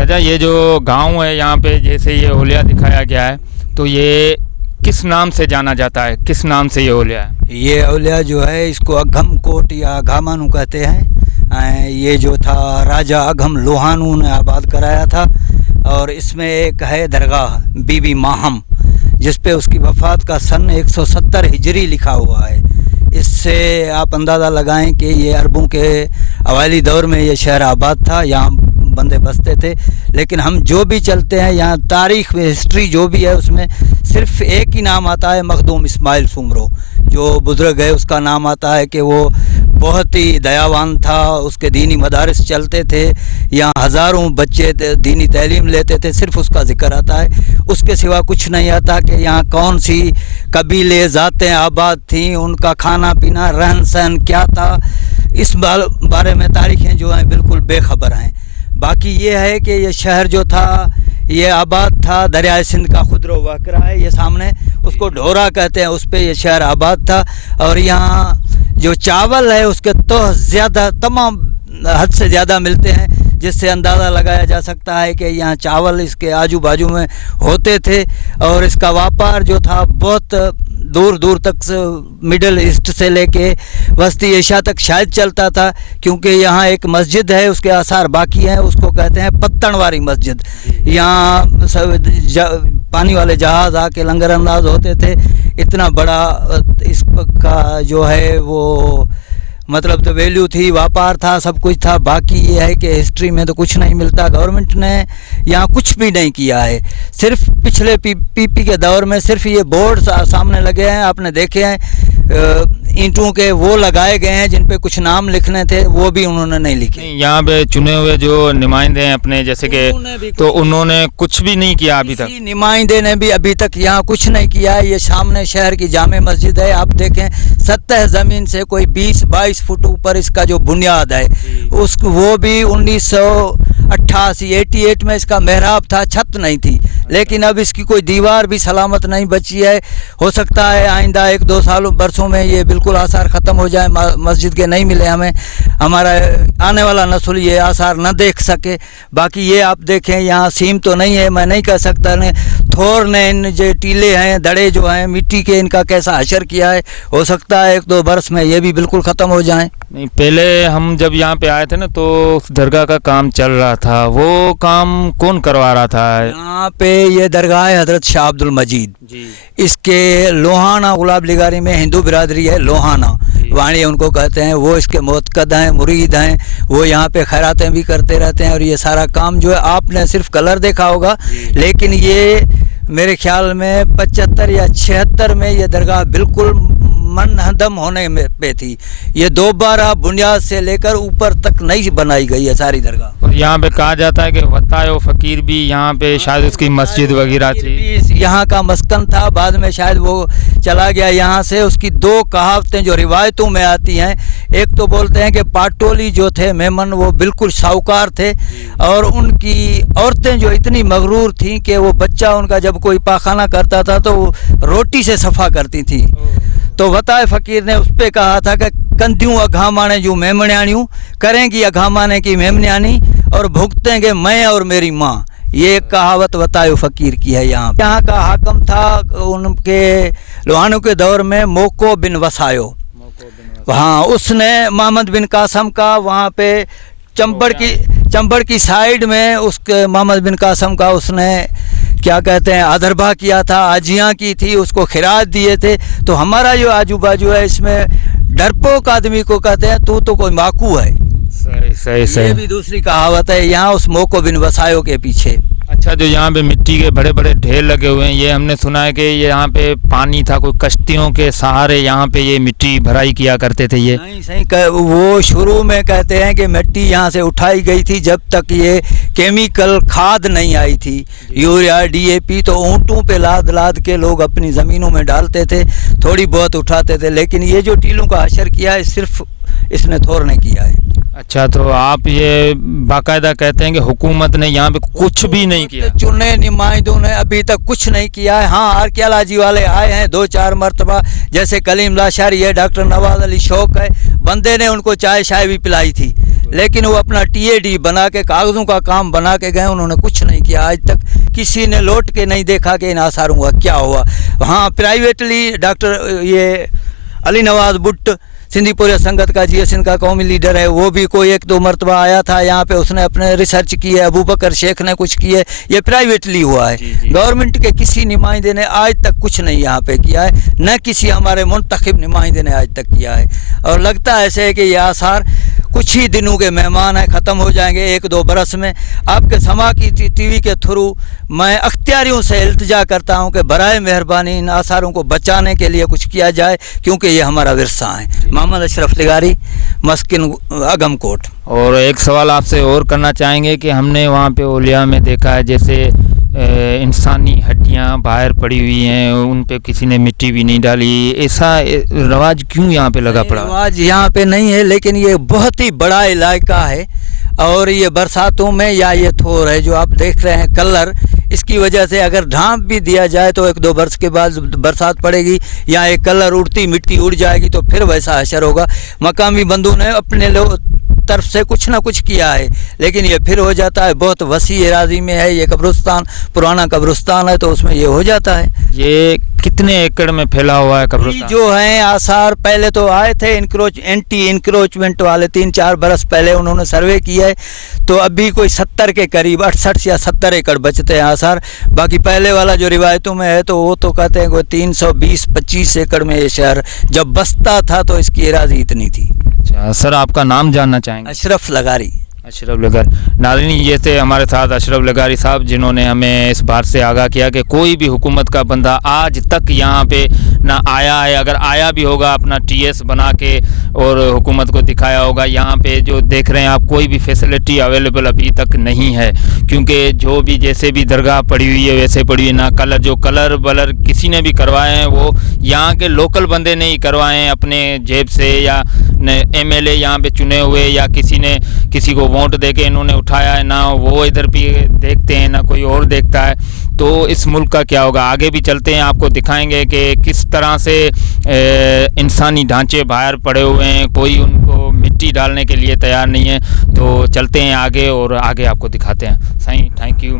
चाचा ये जो गांव है यहाँ पे जैसे ये ओलिया दिखाया गया है तो ये किस नाम से जाना जाता है, किस नाम से ये ओलिया है? ये ओलिया जो है इसको अघम कोट या अघामानू कहते हैं। ये जो था राजा अघम लोहानू ने आबाद कराया था और इसमें एक है दरगाह बीबी माहम जिस पे उसकी वफ़ात का सन 170 हिजरी लिखा हुआ है। इससे आप अंदाज़ा लगाएं कि ये अरबों के अवाइली दौर में ये शहर आबाद था, यहाँ बंदे बसते थे। लेकिन हम जो भी चलते हैं यहाँ तारीख़ में हिस्ट्री जो भी है उसमें सिर्फ़ एक ही नाम आता है, मखदूम इस्माइल सुमरो जो बुज़ुर्ग है उसका नाम आता है कि वो बहुत ही दयावान था, उसके दीनी मदारिस चलते थे, यहाँ हज़ारों बच्चे दीनी तालीम लेते थे, सिर्फ उसका ज़िक्र आता है। उसके सिवा कुछ नहीं आता कि यहाँ कौन सी कबीले ज़ातें आबाद थीं, उनका खाना पीना रहन सहन क्या था, इस बारे में तारीखें जो हैं बिल्कुल बेखबर हैं। बाकी ये है कि ये शहर जो था ये आबाद था, दरियाए सिंध का खुदरो वाकरा है ये सामने, उसको ढोरा कहते हैं, उस पर यह शहर आबाद था। और यहाँ जो चावल है उसके तो ज़्यादा तमाम हद से ज़्यादा मिलते हैं, जिससे अंदाज़ा लगाया जा सकता है कि यहाँ चावल इसके आजू बाजू में होते थे। और इसका व्यापार जो था बहुत दूर दूर तक से मिडल ईस्ट से लेके वस्ती एशिया तक शायद चलता था, क्योंकि यहाँ एक मस्जिद है उसके आसार बाकी हैं, उसको कहते हैं पत्तनवारी मस्जिद। यहाँ सब पानी वाले जहाज़ आके लंगर अंदाज होते थे। इतना बड़ा इसका जो है वो मतलब तो वैल्यू थी, व्यापार था, सब कुछ था। बाकी ये है कि हिस्ट्री में तो कुछ नहीं मिलता। गवर्नमेंट ने यहाँ कुछ भी नहीं किया है। सिर्फ पिछले पीपी के दौर में सिर्फ ये बोर्ड सामने लगे हैं, आपने देखे हैं ईंटों के, वो लगाए गए हैं जिन पे कुछ नाम लिखने थे, वो भी उन्होंने नहीं लिखे। यहाँ पे चुने हुए जो नुमाइंदे हैं अपने जैसे कि तो उन्होंने कुछ भी नहीं किया अभी तक। नुमाइंदे ने भी अभी तक यहाँ कुछ नहीं किया है। ये सामने शहर की जामे मस्जिद है, आप देखें सतह ज़मीन से कोई 20-22 फुट ऊपर इसका जो बुनियाद है उस वो भी 1988 में इसका मेहराब था, छत नहीं थी। लेकिन अब इसकी कोई दीवार भी सलामत नहीं बची है। हो सकता है आइंदा 1-2 सालों बरसों में ये बिल्कुल आसार ख़त्म हो जाए, मस्जिद के नहीं मिले हमें, हमारा आने वाला नस्ल ये आसार न देख सके। बाकी ये आप देखें यहाँ सीम तो नहीं है, मैं नहीं कह सकता ने थोर ने इन जो टीले हैं दड़े जो हैं मिट्टी के, इनका कैसा हशर किया है। हो सकता है 1-2 बरस में ये भी बिल्कुल ख़त्म हो जाएं। नहीं, पहले हम जब यहाँ पे आए थे ना तो दरगाह का काम चल रहा था, वो काम कौन करवा रहा था? यहाँ पे ये दरगाह है हज़रत शाह अब्दुल मजीद, इसके लोहाना गुलाब लिगारी में हिंदू बिरादरी है, लोहाना वाणी उनको कहते हैं, वो इसके मोतकद हैं, मुरीद हैं, वो यहाँ पे खैरातें भी करते रहते हैं। और ये सारा काम जो है आपने सिर्फ कलर देखा होगा, लेकिन ये मेरे ख्याल में 75 या 76 में ये दरगाह बिल्कुल मनहदम होने में पे थी। ये दोबारा बुनियाद से लेकर ऊपर तक नहीं बनाई गई है सारी दरगाह। और यहाँ पे कहा जाता है कि वतायो फ़कीर भी यहाँ पे शायद उसकी मस्जिद वगैरह थी, यहाँ का मस्कन था, बाद में शायद वो चला गया यहाँ से। उसकी 2 कहावतें जो रिवायतों में आती हैं, एक तो बोलते हैं कि पाटोली जो थे मेमन वो बिल्कुल साहूकार थे और उनकी औरतें जो इतनी मगरूर थीं कि वो बच्चा उनका जब कोई पाखाना करता था तो वो रोटी से सफ़ा करती थी। तो वताए फ़कीर ने उस पर कहा था कि कंधियों अघामाने जो मेमण्याणियों करेंगी अघामाने की मेमण्यानी और भुगतेंगे मैं और मेरी माँ। ये कहावत वताए फ़कीर की है। यहाँ का हाकम था उनके लोहानों के दौर में मोको बिन वसायो, हाँ उसने मोहम्मद बिन कासम का वहाँ पे चंबड़ की साइड में उसके मोहम्मद बिन कासम का उसने क्या कहते हैं अदरबा किया था, आजियाँ की थी, उसको खिराज दिए थे। तो हमारा जो आजू बाजू है इसमें डरपोक आदमी को कहते हैं तू तो कोई माकू है। सही ये भी दूसरी कहावत है यहाँ उस मोको बिन वसायो के पीछे। अच्छा, जो यहाँ पे मिट्टी के बड़े बड़े ढेर लगे हुए हैं, ये हमने सुना है कि ये यहाँ पे पानी था, कोई कश्तियों के सहारे यहाँ पे ये मिट्टी भराई किया करते थे। ये नहीं सही वो शुरू में कहते हैं कि मिट्टी यहाँ से उठाई गई थी जब तक ये केमिकल खाद नहीं आई थी, यूरिया DAP, तो ऊँटों पे लाद लाद के लोग अपनी ज़मीनों में डालते थे, थोड़ी बहुत उठाते थे। लेकिन ये जो टीलों का हशर किया है सिर्फ इसने थोर नहीं किया है। अच्छा, तो आप ये बाकायदा कहते हैं कि हुकूमत ने यहाँ पे कुछ भी नहीं किया? चुने नुमाइंदों ने अभी तक कुछ नहीं किया है। हाँ, आर्कियोलॉजी वाले आए हैं 2-4 मरतबा, जैसे कलीम लाशारी है, डॉक्टर नवाज अली शौक है, बंदे ने उनको चाय शाय भी पिलाई थी, लेकिन वो अपना TAD बना के कागज़ों का काम बना के गए, उन्होंने कुछ नहीं किया। आज तक किसी ने लौट के नहीं देखा कि इन आसारों का क्या हुआ। हाँ, प्राइवेटली डॉक्टर ये अली नवाज बुट्ट सिंधी पोरिया संगत का GSN का कौमी लीडर है, वो भी कोई 1-2 मरतबा आया था यहाँ पे, उसने अपने रिसर्च की है। अबू बकर शेख ने कुछ की है, ये प्राइवेटली हुआ है। गवर्नमेंट के किसी नुमाइंदे ने आज तक कुछ नहीं यहाँ पे किया है, न किसी हमारे मुंतखब नुमाइंदे ने आज तक किया है। और लगता है ऐसे है कि ये आसार कुछ ही दिनों के मेहमान हैं, ख़त्म हो जाएंगे 1-2 बरस में। आपके समा की TV के थ्रू मैं अख्तियारियों से इल्तिजा करता हूं कि बराए मेहरबानी इन आसारों को बचाने के लिए कुछ किया जाए, क्योंकि ये हमारा विरसा है। मोहम्मद अशरफ लगारी, मस्किन अगम कोट। और एक सवाल आपसे और करना चाहेंगे कि हमने वहाँ पे ओलिया में देखा है जैसे इंसानी हड्डियाँ बाहर पड़ी हुई हैं, उन पे किसी ने मिट्टी भी नहीं डाली। ऐसा रवाज क्यों यहाँ पे लगा पड़ा? रवाज यहाँ पे नहीं है, लेकिन ये बहुत ही बड़ा इलाका है, और ये बरसातों में या ये थोर है जो आप देख रहे हैं कलर, इसकी वजह से अगर ढांप भी दिया जाए तो 1-2 बरस के बाद बरसात पड़ेगी, या एक कलर उड़ती मिट्टी उड़ जाएगी तो फिर वैसा असर होगा। मकामी बंदों ने अपने तरफ से कुछ ना कुछ किया है, लेकिन ये फिर हो जाता है। बहुत वसी एराजी में है ये कब्रिस्तान, पुराना कब्रिस्तान है, तो उसमें ये हो जाता है। ये कितने एकड़ में फैला हुआ है कब्रिस्तान? जो हैं आसार पहले तो आए थे एंटी इंक्रोचमेंट वाले 3-4 बरस पहले, उन्होंने सर्वे किया है, तो अभी कोई 70 के करीब 68 या 70 एकड़ बचते हैं आसार। बाकी पहले वाला जो रिवायतों में है तो वो तो कहते हैं कोई 320-25 एकड़ में ये शहर जब बसता था, तो इसकी एराजी इतनी थी। अच्छा सर, आपका नाम जानना चाहेंगे? अशरफ लगारी। अशरफ लगारी। नाज़रीन, ये थे हमारे साथ अशरफ लगारी साहब, जिन्होंने हमें इस बात से आगाह किया कि कोई भी हुकूमत का बंदा आज तक यहाँ पे ना आया है, अगर आया भी होगा अपना TS बना के और हुकूमत को दिखाया होगा। यहाँ पे जो देख रहे हैं आप, कोई भी फैसिलिटी अवेलेबल अभी तक नहीं है, क्योंकि जो भी जैसे भी दरगाह पड़ी हुई है वैसे पड़ी हुई, ना कलर बलर किसी ने भी करवाए हैं, वो यहाँ के लोकल बंदे ने ही करवाए हैं अपने जेब से, या MLA यहाँ पे चुने हुए, या किसी ने किसी को वोट दे के इन्होंने उठाया है, ना वो इधर भी देखते हैं ना कोई और देखता है। तो इस मुल्क का क्या होगा? आगे भी चलते हैं, आपको दिखाएंगे कि किस तरह से इंसानी ढांचे बाहर पड़े हुए हैं, कोई उनको मिट्टी डालने के लिए तैयार नहीं है। तो चलते हैं आगे और आगे आपको दिखाते हैं। साईं, थैंक यू।